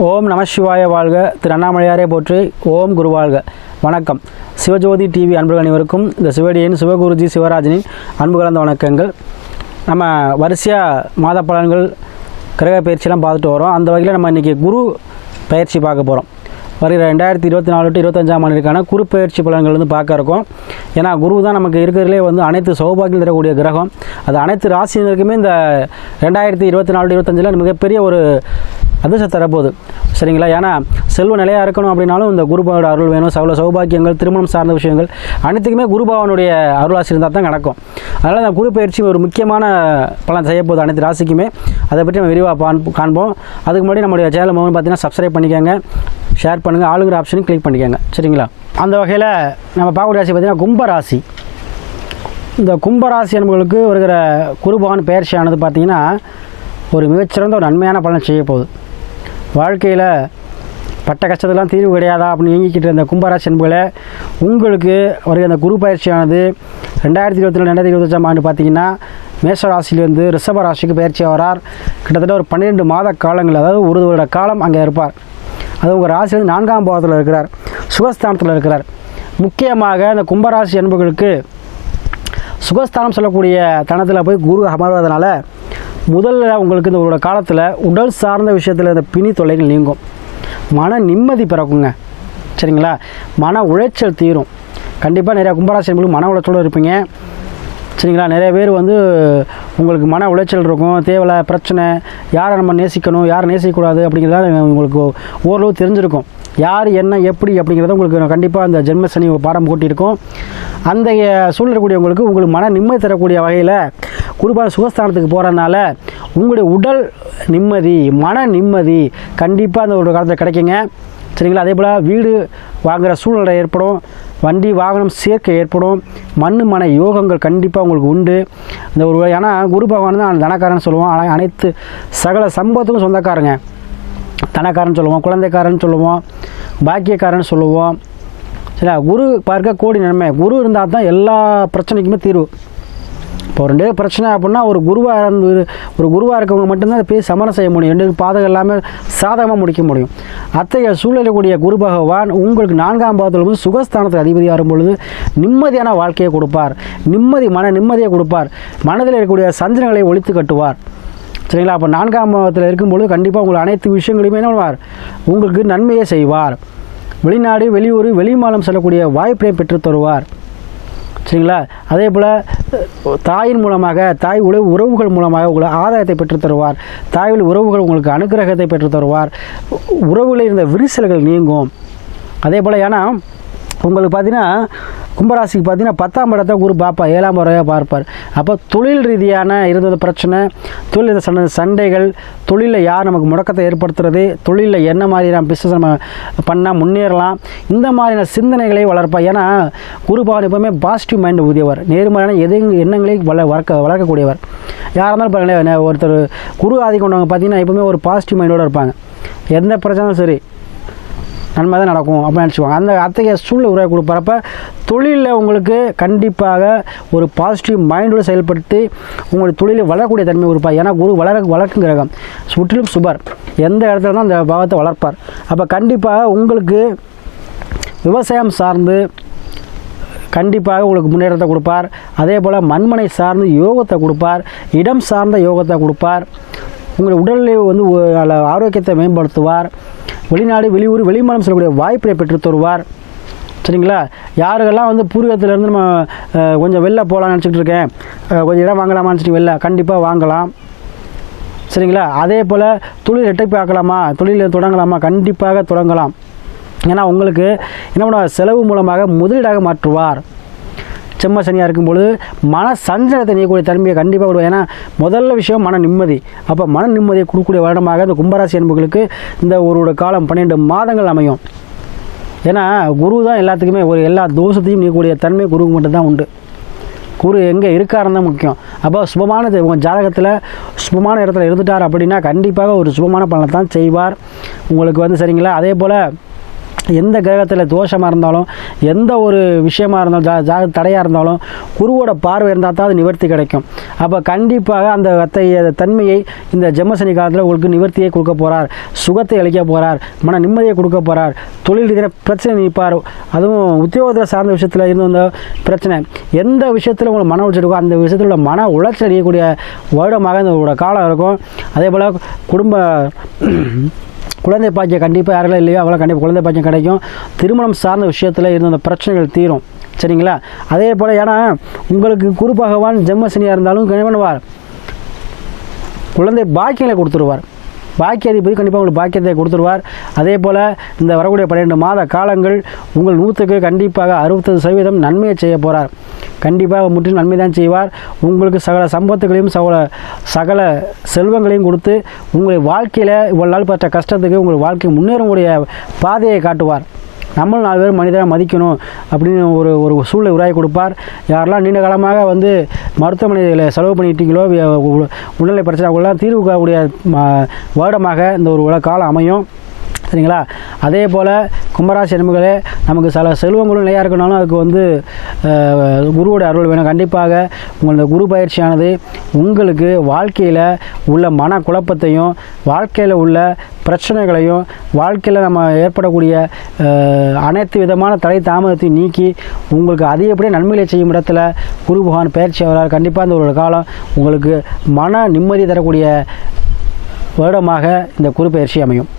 ஓம் நம சிவாய வாழ்க. திரு அண்ணாமலையாரே போற்றி. ஓம் குரு வாழ்க. வணக்கம். சிவஜோதி டிவி அன்புகள் அனைவருக்கும் இந்த சிவடியின் சிவகுருஜி சிவராஜனின் அன்பு கலந்த வணக்கங்கள். நம்ம வரிசையாக மாத பலன்கள் கிரக பயிற்சியெல்லாம் பார்த்துட்டு வரோம். அந்த வகையில் நம்ம இன்றைக்கி குரு பயிற்சி பார்க்க போகிறோம். வருகிற 2024 to 25ஆம் ஆண்டிற்கான குரு பயிற்சி பலன்கள் பார்க்க இருக்கோம். ஏன்னா குரு தான் நமக்கு இருக்கிறதுலே அனைத்து சௌபாகியம் தரக்கூடிய கிரகம். அது அனைத்து ராசினருக்குமே இந்த 2024 to 25 மிகப்பெரிய ஒரு அதிர்ஷ்டம் தரப்போகுது. சரிங்களா? ஏன்னா செல்வ நிலையாக இருக்கணும் அப்படின்னாலும் இந்த குருபாவோட அருள் வேணும். சகல சௌபாக்கியங்கள், திருமணம் சார்ந்த விஷயங்கள் அனைத்துக்குமே குருபாவனுடைய அருளாசி இருந்தால் தான் நடக்கும். அதனால் அந்த குரு பயிற்சி ஒரு முக்கியமான பலன் செய்யப்போகுது அனைத்து ராசிக்குமே. அதை பற்றி நம்ம விரிவாக காண்போம். அதுக்கு முன்னாடி நம்முடைய சேனல் பார்த்தீங்கன்னா சப்ஸ்கிரைப் பண்ணிக்கோங்க, ஷேர் பண்ணுங்கள், ஆளுங்கிற ஆப்ஷனையும் கிளிக் பண்ணிக்கோங்க. சரிங்களா? அந்த வகையில் நம்ம பார்க்கக்கூடிய ராசி பார்த்திங்கன்னா கும்பராசி. இந்த கும்பராசி என்பவர்களுக்கு வருகிற குருபகவான் பயிற்சியானது பார்த்திங்கன்னா ஒரு மிகச்சிறந்த ஒரு நன்மையான பலன் செய்ய போகுது. வாழ்க்கையில் பட்ட கஷ்டத்தெல்லாம் தீர்வு கிடையாதா அப்படின்னு இயங்கிக்கிட்டு இருந்த கும்பராசி என்பவர்களே, உங்களுக்கு வருகிற அந்த குரு பயிற்சியானது 2024-2025ஆம் ஆண்டு பார்த்திங்கன்னா மேஷராசிலிருந்து ரிஷப ராசிக்கு பயிற்சி ஆகிறார். கிட்டத்தட்ட ஒரு 12 மாத காலங்கள், அதாவது ஒரு வருட காலம் அங்கே இருப்பார். அது உங்கள் ராசியிலிருந்து 4ஆம் பாவத்தில் இருக்கிறார், சுகஸ்தானத்தில் இருக்கிறார். முக்கியமாக இந்த கும்பராசி என்பவர்களுக்கு சுகஸ்தானம் சொல்லக்கூடிய தனத்தில் போய் குரு அமர்வதனால முதல்ல உங்களுக்கு இந்த ஒரு காலத்தில் உடல் சார்ந்த விஷயத்தில் இந்த பிணி தொல்லைகள் நீங்கும், மன நிம்மதி பிறக்குங்க. சரிங்களா? மன உளைச்சல் தீரும். கண்டிப்பாக நிறையா கும்பராசி என்பது மன உளைச்சலோடு இருப்பீங்க. சரிங்களா? நிறைய பேர் உங்களுக்கு மன உளைச்சல் இருக்கும், தேவையில்ல பிரச்சனை, யாரை நம்ம நேசிக்கணும், யாரை நேசிக்கக்கூடாது அப்படிங்கிறத உங்களுக்கு ஓரளவு தெரிஞ்சிருக்கும். யார் என்ன எப்படி அப்படிங்கிறத உங்களுக்கு கண்டிப்பாக அந்த ஜென்மசனி பாடம் கூட்டியிருக்கும். அந்த சூழ்நிலைக்கூடியவங்களுக்கு உங்களுக்கு மன நிம்மதி தரக்கூடிய வகையில் குருபான சுகஸ்தானத்துக்கு போகிறதுனால உங்களுடைய உடல் நிம்மதி, மன நிம்மதி கண்டிப்பாக அந்த ஒரு காலத்தில் கிடைக்குங்க. சரிங்களா? அதே போல் வீடு வாங்குகிற சூழ்நிலை ஏற்படும், வண்டி வாகனம் சேர்க்கை ஏற்படும், மன யோகங்கள் கண்டிப்பாக உங்களுக்கு உண்டு. இந்த ஒரு ஏன்னா குரு பகவான் தான் தனக்காரன்னு சொல்லுவோம். ஆனால் அனைத்து சகல சம்பவத்துக்கும் சொந்தக்காரங்க. தனக்காரன் சொல்லுவோம், குழந்தைக்காரன் சொல்லுவோம், பாக்கியக்காரன் சொல்லுவோம். சரியா? குரு பார்க்க கோடி நன்மை. குரு இருந்தால் தான் எல்லா பிரச்சனைக்குமே தீர்வு. இப்போ 2 பிரச்சனை அப்படின்னா ஒரு குருவாக இருக்கவங்க மட்டும்தான் போய் சமரம் செய்ய முடியும். 2 பாதகம் எல்லாமே சாதகமாக முடிக்க முடியும். அத்தகைய சூழ்நிலைக்கூடிய குரு பகவான் உங்களுக்கு 4ஆம் பாவத்தில் சுகஸ்தானத்துக்கு அதிபதியாக வரும்பொழுது நிம்மதியான வாழ்க்கையை கொடுப்பார். மன நிம்மதியை கொடுப்பார். மனதில் இருக்கக்கூடிய சஞ்சலங்களை ஒழித்து கட்டுவார். சரிங்களா? அப்போ 4ஆம் பாவத்தில் இருக்கும்பொழுது கண்டிப்பாக உங்களுக்கு அனைத்து விஷயங்களையுமே என்ன பண்ணுவார்? உங்களுக்கு நன்மையை செய்வார். வெளிநாடு, வெளியூர், வெளிமாநிலம் செல்லக்கூடிய வாய்ப்பை பெற்று தருவார். சரிங்களா? அதே போல் தாயின் மூலமாக, தாய் உறவுகள் மூலமாக உங்களுக்கு ஆதாயத்தை பெற்று தருவார். தாய் உறவுகள் உங்களுக்கு அனுகிரகத்தை பெற்று தருவார். உறவுகளில் இருந்த விரிசல்கள் நீங்கும். அதே போல் ஏன்னா உங்களுக்கு பார்த்தீங்கன்னா கும்பராசிக்கு பார்த்தீங்கன்னா 10ஆம் இடத்தை குரு பார்ப்பார், 7ஆம் முறையாக பார்ப்பார். அப்போ தொழில் ரீதியான இருந்த பிரச்சனை, தொழில் சண்டைகள், தொழிலில் யார் நமக்கு முடக்கத்தை ஏற்படுத்துறது, தொழிலில் என்ன மாதிரி நம்ம பிஸ்னஸ் நம்ம பண்ணால் முன்னேறலாம், இந்த மாதிரியான சிந்தனைகளை வளர்ப்பார். ஏன்னா குரு பகவான் எப்பவுமே பாசிட்டிவ் மைண்ட் உரியவர், நேர்மறையான எண்ணங்களை வளர்க்கக்கூடியவர். யாராக இருந்தாலும் பாருங்களேன், ஒருத்தர் குரு ஆதி கொண்டவங்க பார்த்தீங்கன்னா எப்பவுமே ஒரு பாசிட்டிவ் மைண்டோடு இருப்பாங்க. எந்த பிரச்சனையும் சரி நன்மை தான் நடக்கும் அப்படின்னு நினச்சிக்குவாங்க. அந்த அத்தகைய சூழ்நிலை உருவாக்கி கொடுப்பறப்ப தொழிலில் உங்களுக்கு கண்டிப்பாக ஒரு பாசிட்டிவ் மைண்டோடு செயல்படுத்தி உங்களுடைய தொழிலை வளரக்கூடிய தன்மை கொடுப்பார். ஏன்னா குரு வளர்க்கும் கிரகம், சுற்றிலும் சுபர். எந்த இடத்துல தான் அந்த பாவத்தை வளர்ப்பார். அப்போ கண்டிப்பாக உங்களுக்கு விவசாயம் சார்ந்து கண்டிப்பாக உங்களுக்கு முன்னேற்றத்தை கொடுப்பார். அதே போல் மண்மனை சார்ந்து யோகத்தை கொடுப்பார், இடம் சார்ந்த யோகத்தை கொடுப்பார். உங்களுடைய உடலில் ஆரோக்கியத்தை மேம்படுத்துவார். வெளிநாடு, வெளியூர், வெளிமாநிலம் செல்லக்கூடிய வாய்ப்பை பெற்று தருவார். சரிங்களா? யாருக்கெல்லாம் பூர்வீகத்திலேருந்து நம்ம கொஞ்சம் வெளில போகலான்னு நினச்சிக்கிட்டு இருக்கேன், கொஞ்சம் இடம் வாங்கலாமான்னு சொல்லி வெளில கண்டிப்பாக வாங்கலாம். சரிங்களா? அதே போல் தொழில் ரெட்டைப்பு ஆக்கலாமா, தொழில் தொடங்கலாமா, கண்டிப்பாக தொடங்கலாம். ஏன்னா உங்களுக்கு என்ன பண்ணுவார்? செலவு மூலமாக முதலீடாக மாற்றுவார். செம்ம சனியாக இருக்கும்பொழுது மன சஞ்சலத்தை நீக்கக்கூடிய தன்மையை கண்டிப்பாக கொடுக்கும். ஏன்னா முதல்ல விஷயம் மன நிம்மதி. அப்போ மன நிம்மதியை கொடுக்கக்கூடிய வருடமாக இந்த கும்பராசி என்பவர்களுக்கு இந்த ஒரு காலம் 12 மாதங்கள் அமையும். ஏன்னா குரு தான் எல்லாத்துக்குமே எல்லா தோஷத்தையும் நீக்கக்கூடிய தன்மை குருவுக்கு மட்டும்தான் உண்டு. குரு எங்கே இருக்காருன்னு தான் முக்கியம். அப்போ சுபமானது உங்கள் ஜாதகத்தில் சுபமான இடத்துல இருந்துட்டார் அப்படின்னா கண்டிப்பாக ஒரு சுபமான பலனை தான் செய்வார் உங்களுக்கு சரிங்களா? அதே போல் எந்த கிரகத்தில் தோஷமாக இருந்தாலும், எந்த ஒரு விஷயமா இருந்தாலும், தடையாக இருந்தாலும் குருவோட பார்வை இருந்தால் தான் அது நிவர்த்தி கிடைக்கும். அப்போ கண்டிப்பாக அந்த தன்மையை இந்த ஜென்மசனி காலத்தில் உங்களுக்கு நிவர்த்தியை கொடுக்க போகிறார், சுகத்தை அளிக்க போகிறார், மன நிம்மதியை கொடுக்க போகிறார், தொழில் ரீதியான பிரச்சனை நீப்பார். அதுவும் உத்தியோகத்தில் சார்ந்த விஷயத்தில் இருந்து வந்த பிரச்சனை, எந்த விஷயத்தில் உங்களுக்கு மன உளைச்சல் இருக்கோ அந்த விஷயத்தில் உள்ள மன உளைச்சல் அடையக்கூடிய வருடமாக இந்த காலம் இருக்கும். அதே போல் குழந்தை பாக்கியம் கண்டிப்பாக யாரெல்லாம் இல்லையோ அவங்களாம் கண்டிப்பாக குழந்தை பாக்கியம் கிடைக்கும். திருமணம் சார்ந்த விஷயத்தில் இருந்த அந்த பிரச்சனைகள் தீரும். சரிங்களா? அதே போல் ஏன்னா உங்களுக்கு குரு பகவான் ஜென்மசனியாக இருந்தாலும் என்ன பண்ணுவார், குழந்தை பாக்கியங்களை கொடுத்துருவார். பாக்கிய அதிபதி கண்டிப்பாக உங்களுக்கு பாக்கியத்தை கொடுத்துருவார். அதே போல் இந்த வரக்கூடிய 12 மாத காலங்கள் உங்கள் 100க்கு கண்டிப்பாக 60% நன்மையை செய்ய போகிறார். கண்டிப்பாக முற்றிலும் நன்மை தான் செய்வார். உங்களுக்கு சகல சம்பத்துகளையும் சகல செல்வங்களையும் கொடுத்து உங்களை வாழ்க்கையில் இவ்வளவு நாள் பற்ற கஷ்டத்துக்கு உங்கள் வாழ்க்கை முன்னேறக்கூடிய பாதையை காட்டுவார். நம்மளும் 4 பேர் மனிதராக மதிக்கணும் அப்படின்னு ஒரு சூழலை உருவாக்கி கொடுப்பார். யாரெல்லாம் நீண்ட காலமாக மருத்துவமனையில் செலவு பண்ணிட்டீங்களோ, உடல்நிலை பிரச்சனைகள்லாம் தீர்வு காணக்கூடிய வருடமாக இந்த ஒரு காலம் அமையும். சரிங்களா? அதே போல் கும்பராசி அன்பர்களே, நமக்கு சில செல்வங்களும் நிலையாக இருக்கனாலும் அதுக்கு குருவோட அருள் வேணும். கண்டிப்பாக உங்களோட குரு பயிற்சியானது உங்களுக்கு வாழ்க்கையில் உள்ள மன குழப்பத்தையும், வாழ்க்கையில் உள்ள பிரச்சனைகளையும், வாழ்க்கையில் நம்ம ஏற்படக்கூடிய அனைத்து விதமான தடை தாமதத்தையும் நீக்கி உங்களுக்கு அதிகப்படியாக நன்மைகளை செய்யும் இடத்துல குரு பகவான் பயிற்சி ஆகிறார். கண்டிப்பாக இந்த ஒரு காலம் உங்களுக்கு மன நிம்மதி தரக்கூடிய வருடமாக இந்த குரு பயிற்சி அமையும்.